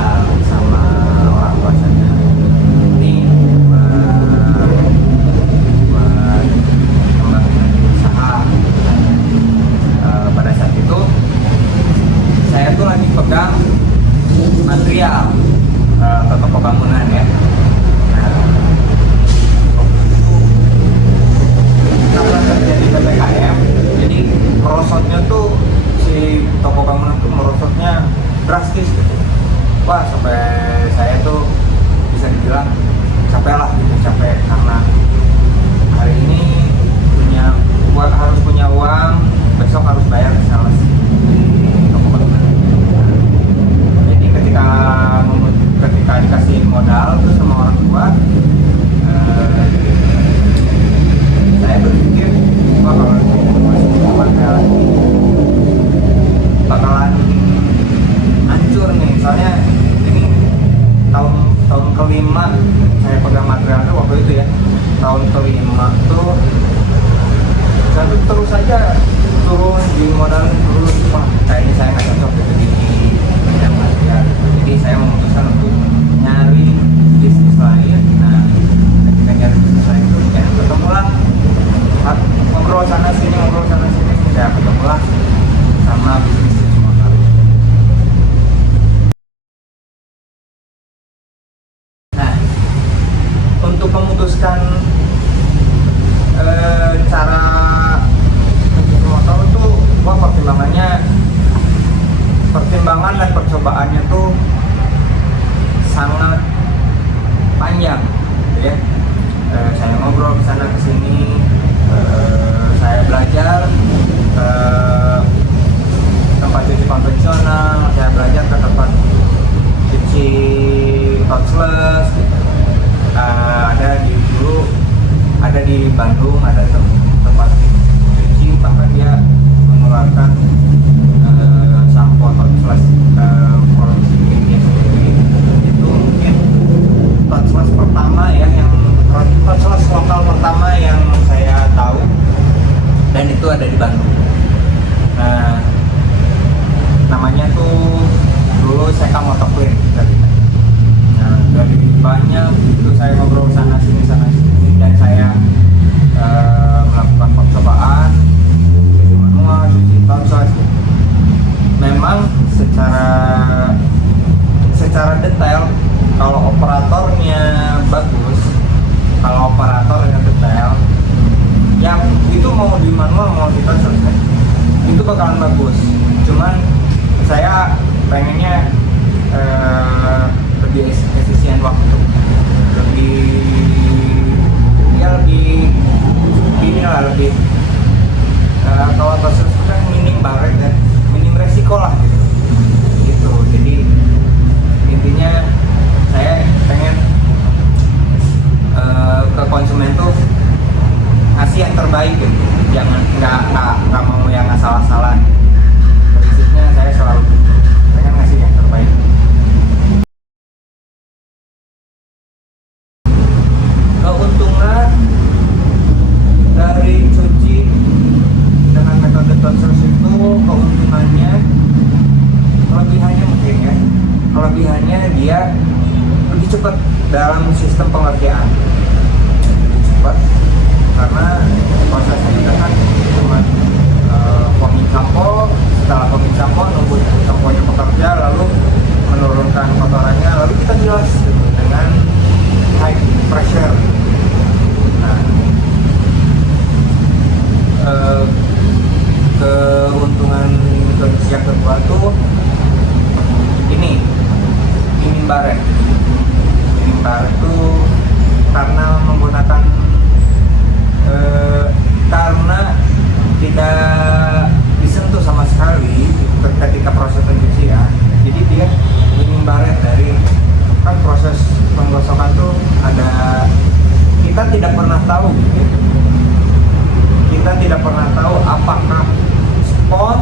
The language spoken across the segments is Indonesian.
modal sama orang tua saya ini buat kembangin usaha. Pada saat itu saya tuh lagi pegang material ke toko bangunan ya. Karena terjadi PPKM, jadi merosotnya tuh si toko bangunan tuh merosotnya drastis gitu. Wah, sampai saya tuh bisa dibilang capek lah gitu, capek karena hari ini harus punya uang, besok harus bayar sales di toko bangunan. Jadi ketika dikasih modal tuh sama orang tua, saya berpikir wah kalau masih material bakalan hancur nih, soalnya ini tahun kelima saya pegang material tuh waktu itu ya. Tahun kelima tuh saya tuh terus saja turun di modal terus. Wah, kayaknya saya nggak cocok gitu di bidang material. Jadi saya memutuskan untuk nyari bisnis lain. Nah, ketika nyari bisnis lain itu ya ketemulah ngobrol sana sini, saya ketemulah sama bisnis modal. Nah, untuk memutuskan cara motor itu, wah pertimbangan dan percobaannya tuh sangat panjang, gitu ya. Saya ngobrol ke sana ke sini, saya belajar ke tempat cuci konvensional, saya belajar ke tempat cuci touchless, gitu. Ada di Bandung, ada tempat cuci bahkan dia mengeluarkan sampo touchless produksi dia sendiri. Itu mungkin touchless pertama ya, yang touchless lokal pertama yang saya tahu, dan itu ada di Bandung. Namanya tuh dulu Seka Motoclean. Nah, dari banyak itu saya ngobrol sana sini dan saya melakukan percobaan cuci manual, cuci touchless. Memang secara detail kalau operatornya bagus, kalau operatornya detail, yang itu mau di manual mau di touchless itu bakalan bagus. Cuman saya pengennya lebih efisien waktu, lebih kalau touchless itu kan minim baret ya, minim resiko lah gitu. Jadi intinya saya pengen ke konsumen tuh ngasih yang terbaik gitu, jangan nggak mau yang asal-asalan. Prinsipnya saya selalu pengen ngasih yang terbaik. Keuntungan dari cuci dengan metode touchless itu, keuntungannya, kelebihannya mungkin ya, kelebihannya dia lebih cepat dalam sistem pengerjaan, lebih cepat karena prosesnya kita kan cuma foaming sampo. Setelah foaming sampo nunggu samponya bekerja, lalu menurunkan kotorannya, lalu kita bilas dengan high pressure. Nah, keuntungan yang kedua tuh ini baret tuh karena menggunakan karena tidak disentuh sama sekali ketika proses pencucian. Jadi dia dingin baret dari kan proses penggosokan tuh ada, kita tidak pernah tahu gitu. Kita tidak pernah tahu apakah spon,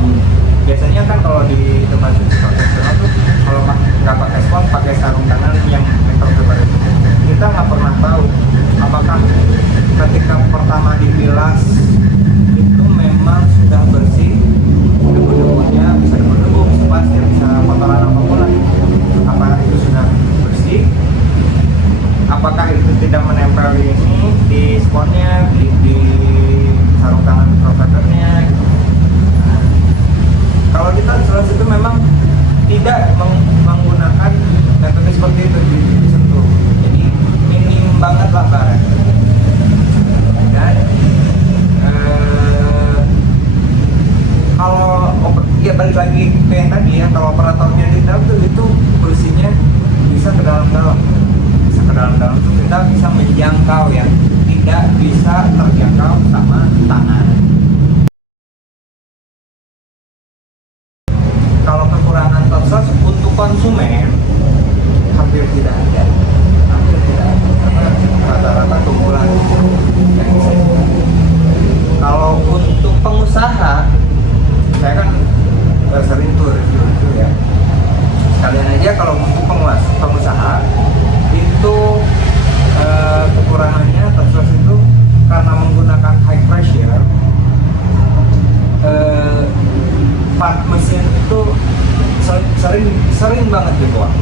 biasanya kan kalau di tempat cuci konvensional tuh kalau nggak pakai spon, pakai sarung tangan yang metode baru, kita nggak pernah tahu apakah ketika pertama dibilas itu memang sudah bersih, debu-debunya bisa debu-debu, pasti bisa kotoran apapun lah, apa apakah itu tidak menempel di ini, di spotnya, di sarung tangan providernya gitu. Nah, kalau kita jelas itu memang tidak menggunakan metode seperti itu disentuh, jadi minim banget lah baret. Dan kalau ya balik lagi ke yang tadi ya, kalau operatornya di dalam tuh itu bersihnya bisa ke dalam-dalam, bisa ke dalam-dalam tuh kita bisa menjangkau ya, tidak bisa terjangkau sama tangan. Kalau kekurangan touch untuk konsumen hampir tidak ada, karena rata-rata keunggulan yang bisa. Kalau untuk pengusaha, saya kan sering tuh review ya. Sekalian aja kalau untuk pengusaha itu kekurangannya touchless itu karena menggunakan high pressure, part mesin itu sering banget dibuang.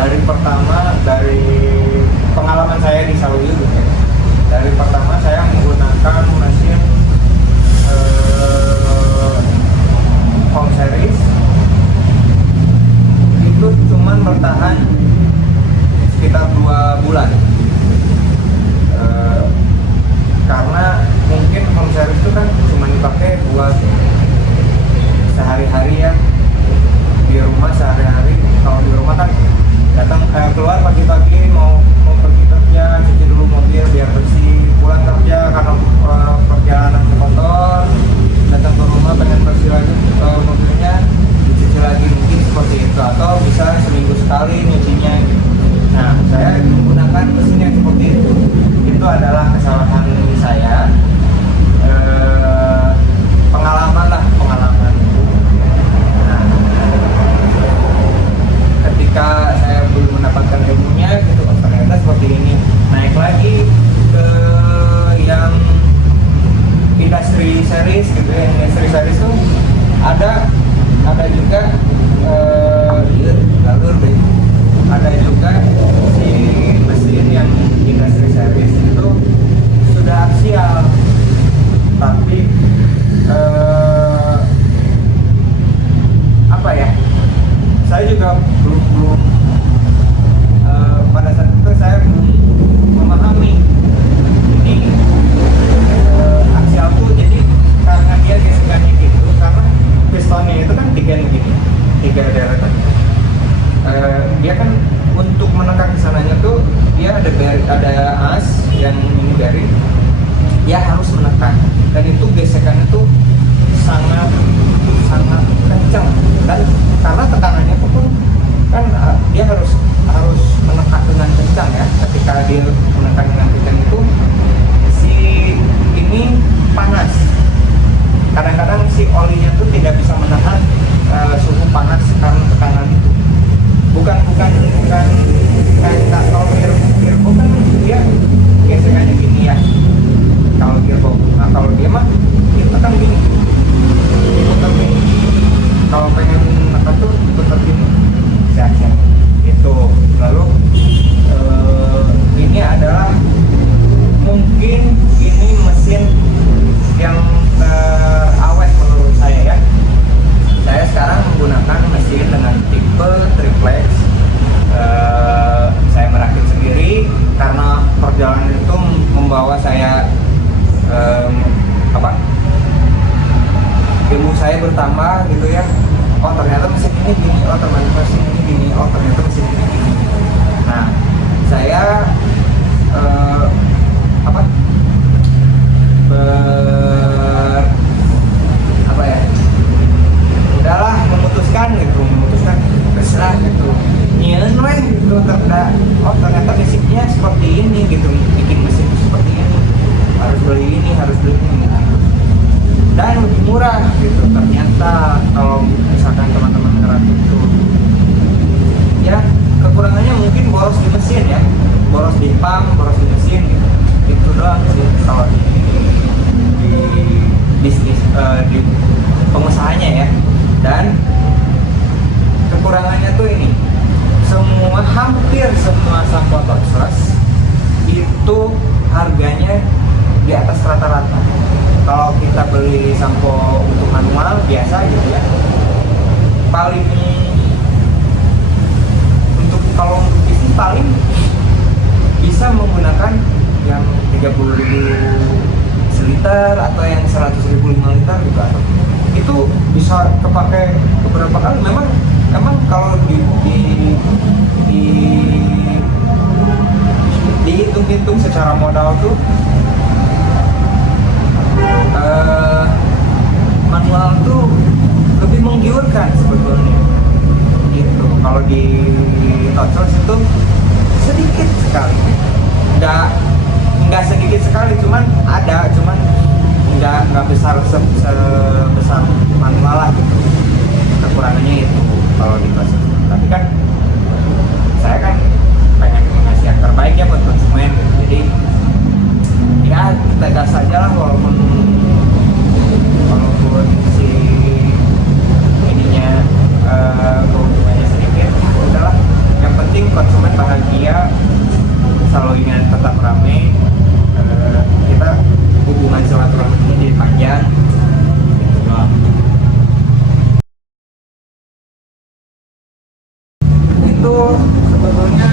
Dari pengalaman saya di Saudi gitu ya. Dari pertama saya menggunakan mesin home series itu cuman bertahan sekitar 2 bulan, karena mungkin home series itu kan cuma dipakai buat sehari-hari ya, di rumah sehari-hari. Kalau di rumah kan datang keluar pagi-pagi mau pergi kerja, cuci dulu mobil biar bersih, pulang kerja karena perjalanan kotor, datang ke rumah pengen bersih lagi mobilnya, dicuci lagi, mungkin seperti itu, atau bisa seminggu sekali nyucinya. Nah, saya menggunakan mesin yang seperti itu adalah kesalahan saya, pengalaman. Nah, ketika saya belum mendapatkan ilmunya gitu, ternyata seperti ini. Naik lagi ke yang industri series gitu ya. Industri series tuh ada juga ada juga si mesin yang industri series itu sudah aksial, tapi apa ya, saya juga belum pada saat itu saya belum memahami ini aksial tuh. Jadi karena dia gesekannya gitu, karena pistonnya itu kan 3 deretan. Dia kan untuk menekan kesananya tuh dia ada as yang ini bearing, dia harus menekan, dan itu gesekannya tuh sangat kencang, dan karena tekanannya pun kan dia harus menekan dengan kencang ya. Ketika dia menekan dengan kencang itu si ini panas, kadang-kadang si olinya tuh tidak bisa menahan suhu panas karena tekanan itu. Bukan kayak kalau gearbox kan dia gesekannya gini ya, kalau gearbox. Nah, kalau dia mah itu kan gini, diputar gini. Kalau pengen menekan tuh diputar gini, siap itu. Lalu ini adalah mungkin ini mesin yang awet menurut saya ya. Saya sekarang menggunakan mesin dengan tipe triplex. Saya merakit sendiri karena perjalanan itu membawa saya ilmu saya bertambah gitu ya. Oh, ternyata mesin ini gini, oh ternyata mesin ini gini, oh ternyata mesin ini gini. Nah, saya udahlah memutuskan terserah gitu, nyen weh gitu. Ternyata basicnya seperti ini gitu, bikin mesin seperti ini, harus beli ini gitu. Dan lebih murah gitu ternyata kalau misalkan teman-teman ngerakit itu. Ya, kekurangannya mungkin boros di mesin ya, boros di pump, boros di mesin gitu. Itu doang sih kalau di bisnis di pengusahanya ya. Dan kekurangannya tuh ini, hampir semua sampo touchless itu harganya di atas rata-rata. Kalau kita beli sampo untuk manual biasa gitu ya, paling kalau untuk bisnis paling bisa menggunakan yang 30.000 seliter atau yang 100.000 5 liter juga. Itu bisa kepake beberapa kali. Memang kalau dihitung-hitung secara modal tuh manual tuh lebih menggiurkan sebetulnya gitu. Kalau di Tonsels itu sedikit sekali, nggak sedikit sekali, cuman nggak besar sebesar manual lah gitu. Kekurangannya itu kalau di Tonsels. Tapi kan saya kan pengen ngasih yang terbaik ya buat konsumen gitu. Jadi ya kita gas aja lah, walaupun si ininya keuntungannya sedikit, udahlah. Yang penting konsumen bahagia, selalu ingin tetap ramai, kita hubungan silaturahmi jadi panjang gitu. Itu sebetulnya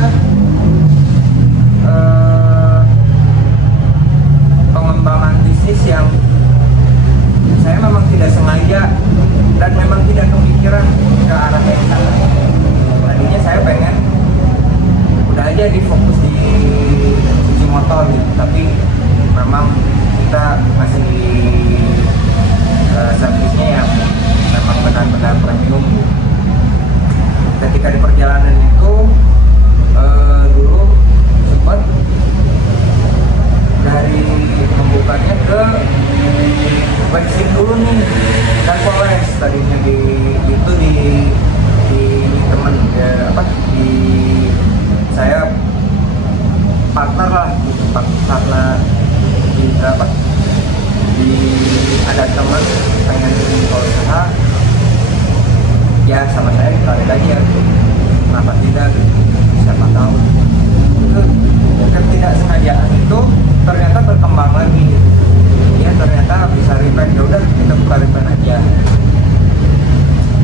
pengembangan bisnis yang saya memang tidak sengaja dan memang tidak kepikiran ke arah yang sana. Tadinya saya pengen udah aja difokus di cuci motor gitu, tapi memang kita masih servisnya yang memang benar-benar premium. Ketika di perjalanan itu dulu sempat dari membukanya ke waxing dulu nih dan poles. Tadinya di temen ya, di saya partner lah gitu, karena ada teman pengen kalau usaha ya sama saya ditarik aja gitu. Kenapa tidak gitu, siapa tahu. Itu ketidaksengajaan itu ternyata berkembang lagi gitu. Ya ternyata bisa rebrand, ya udah kita buka rebrand aja.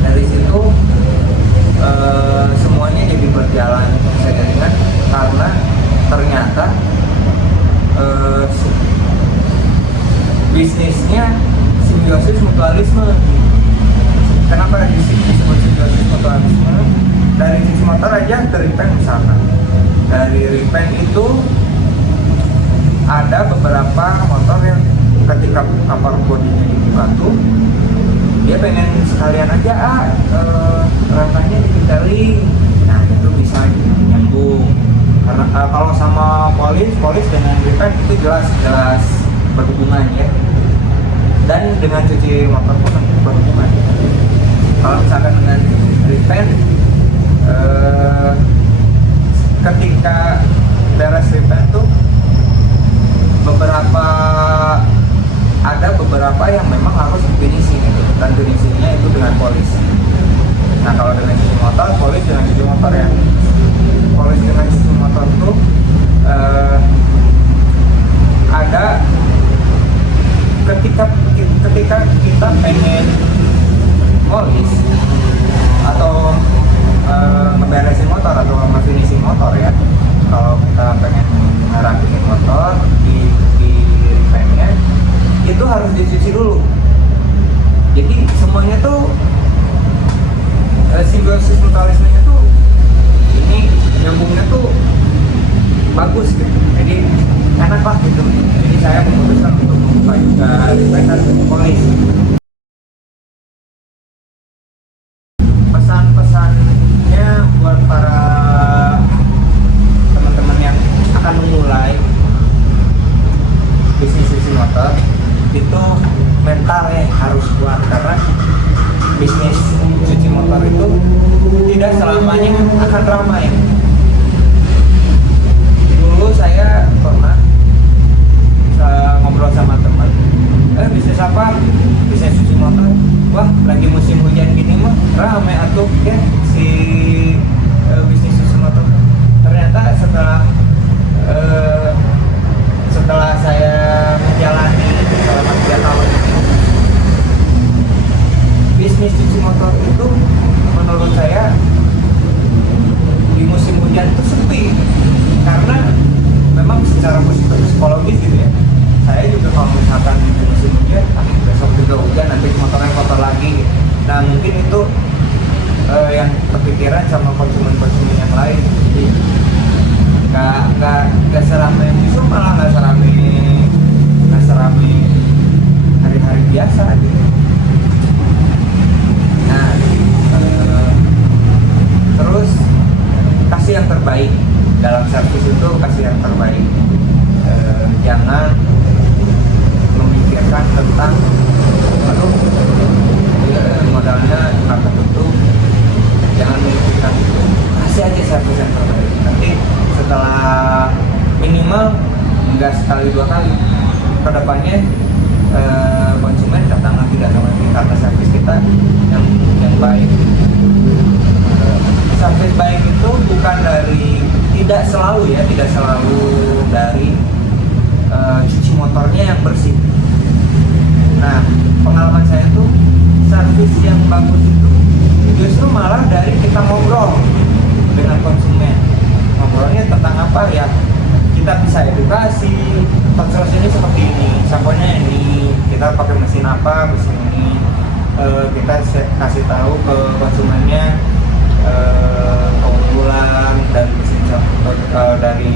Dari situ semuanya jadi berjalan seiringan karena ternyata bisnisnya simbiosis mutualisme. Kenapa disebut simbiosis mutualisme? Dari cuci motor aja ke repaint misalkan. Dari repaint itu ada beberapa motor yang ketika cover bodinya dibuka tuh dia pengen sekalian aja rangkanya ditempelin. Nah itu bisa nyambung. Karena kalau sama polis dengan repaint itu jelas berhubungan ya. Dan dengan cuci motor pun berhubungan. Kalau misalkan dengan repaint, ketika beres repaint tuh ada beberapa yang memang harus finishing gitu, dan finishingnya itu dengan polis. Nah kalau dengan cuci motor, polis dengan cuci motor ya. Polis dengan cuci motor tuh ada ketika kita pengen polis atau ngeberesin motor atau mungkin itu yang kepikiran sama konsumen-konsumen yang lain. Jadi nggak seramai, justru malah nggak seramai hari-hari biasa gitu. Nah, terus kasih yang terbaik dalam servis itu, kasih yang terbaik. Jangan memikirkan tentang aduh modalnya akan tutup, jangan memikirkan itu, kasih aja servis yang terbaik. Nanti setelah minimal enggak sekali dua kali kedepannya konsumen datang lagi sama kita karena servis kita yang baik. Servis baik itu bukan dari, tidak selalu dari cuci motornya yang bersih. Nah, pengalaman saya tuh servis yang bagus itu justru malah dari kita ngobrol dengan konsumen. Ngobrolnya tentang apa ya? Kita bisa edukasi, konsol ini seperti ini, samponya ini, kita pakai mesin apa, mesin ini. Kita kasih tahu ke konsumennya keunggulan dari mesin dari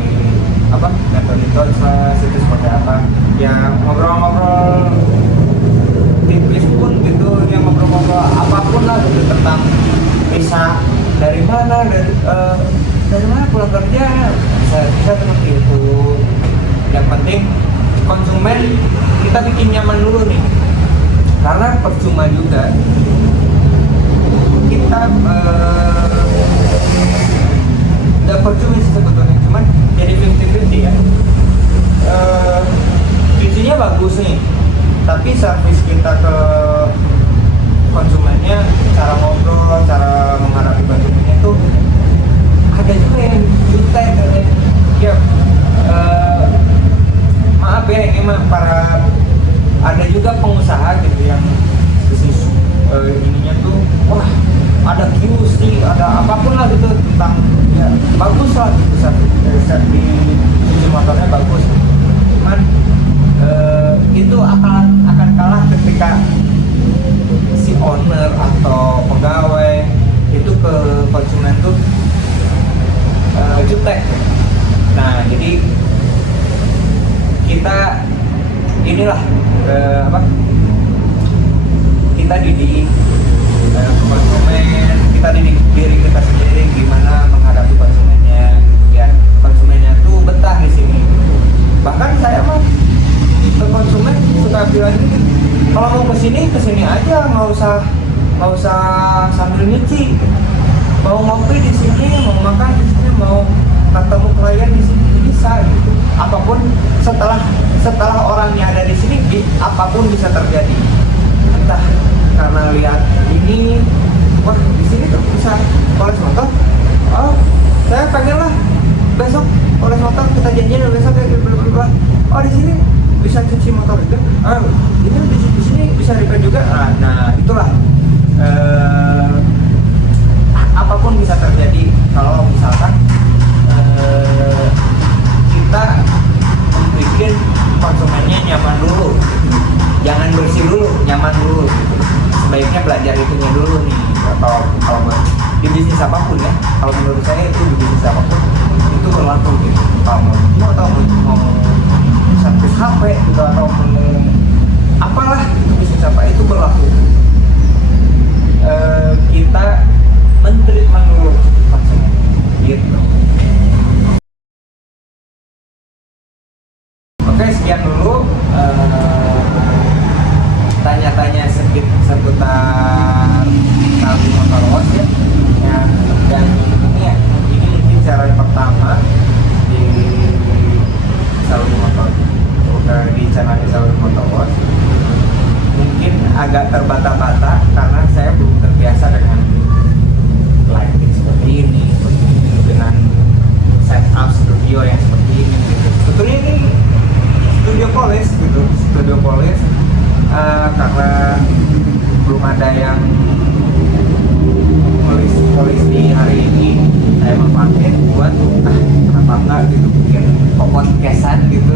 apa, metode Deutschland itu seperti apa. Ya ngobrol-ngobrol tipis pun gitu, yang ngobrol-ngobrol apapun lah gitu, tentang bisa dari mana pulang kerja, bisa seperti itu. Yang penting konsumen kita bikin nyaman dulu nih, karena percuma juga kita nggak percuma sih sebetulnya, cuman jadi 50-50 ya. Cucinya bagus nih, tapi servis kita ke konsumennya, cara ngobrol, cara menghadapi konsumennya itu ada juga yang jutek ya. Maaf ya, ini mah ada juga pengusaha gitu yang bisnis ininya tuh wah ada QC, ada apapun lah gitu, tentang ya bagus lah gitu, di cuci motornya bagus, cuman itu akan kalah ketika si owner atau pegawai itu ke konsumen tuh jutek. Nah, jadi kita inilah kita didik konsumen, kita didik diri kita sendiri gimana menghadapi konsumennya, ya konsumennya tuh betah di sini. Bahkan saya mah ke konsumen suka bilang gitu, kalau mau kesini aja, nggak usah sambil nyuci, mau ngopi di sini, mau makan di sini, mau ketemu klien di sini bisa gitu. Apapun setelah orangnya ada di sini, apapun bisa terjadi. Entah karena lihat ini, wah di sini tuh bisa poles motor, oh saya pengen lah besok poles motor, kita janjian besok kayak gitu. Oh di sini bisa cuci motor juga, ini di sini bisa repair juga. Nah itulah apapun bisa terjadi kalau misalkan kita bikin konsumennya nyaman dulu, jangan bersih dulu, nyaman dulu gitu. Sebaiknya belajar itunya dulu nih. Kalau di bisnis apapun ya, kalau menurut saya itu di bisnis apapun itu berlaku gitu. Kalau mau servis HP gitu, atau mau apalah itu, bisnis apa itu berlaku. Kita men-treatment dulu konsumen gitu. Oke, sekian dulu tanya-tanya sedikit seputar Saudi Motor Wash ya. Dan ini mungkin cara pertama di Saudi Motor, di channel Saudi Motor Wash. Mungkin agak terbata-bata karena saya belum terbiasa dengan lighting seperti ini, dengan setup studio yang seperti ini gitu. Sebetulnya ini studio polish karena belum ada yang polis di hari ini, saya memakai buat kenapa enggak gitu, bikin podcastan gitu,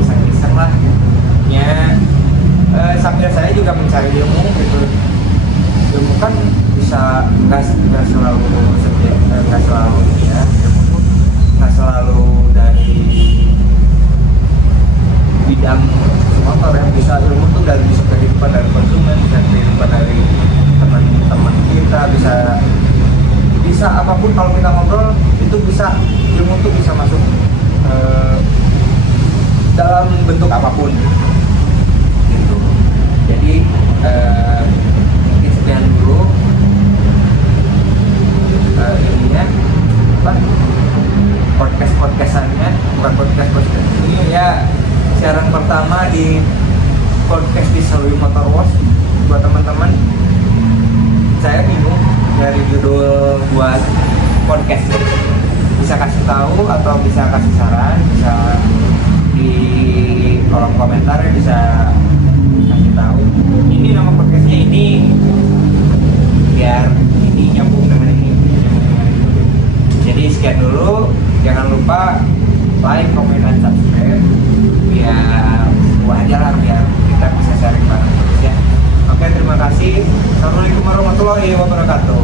iseng-iseng lah ya. Sambil saya juga mencari ilmu gitu, ilmu kan bisa nggak selalu subjek, nggak selalu ya, ilmu tuh nggak selalu dari bidang motor ya, bisa ilmu tuh dari bisa kehidupan dari konsumen, bisa kehidupan dari teman-teman kita, bisa apapun. Kalau kita ngobrol itu bisa, ilmu tuh bisa masuk dalam bentuk apapun gitu. Jadi mungkin sekian dulu ininya apa, podcastannya, bukan podcast ini ya, siaran pertama di podcast di Selwi Motor Wash. Buat teman-teman, saya bingung dari judul buat podcast, bisa kasih tahu atau bisa kasih saran, bisa di kolom komentar ya, bisa kasih tahu ini nama podcastnya ini biar ini nyambung dengan ini. Jadi sekian dulu, jangan lupa like, comment, dan subscribe biar wajar lah, biar kita bisa sharing bareng terus ya. Oke, terima kasih. Assalamualaikum warahmatullahi wabarakatuh.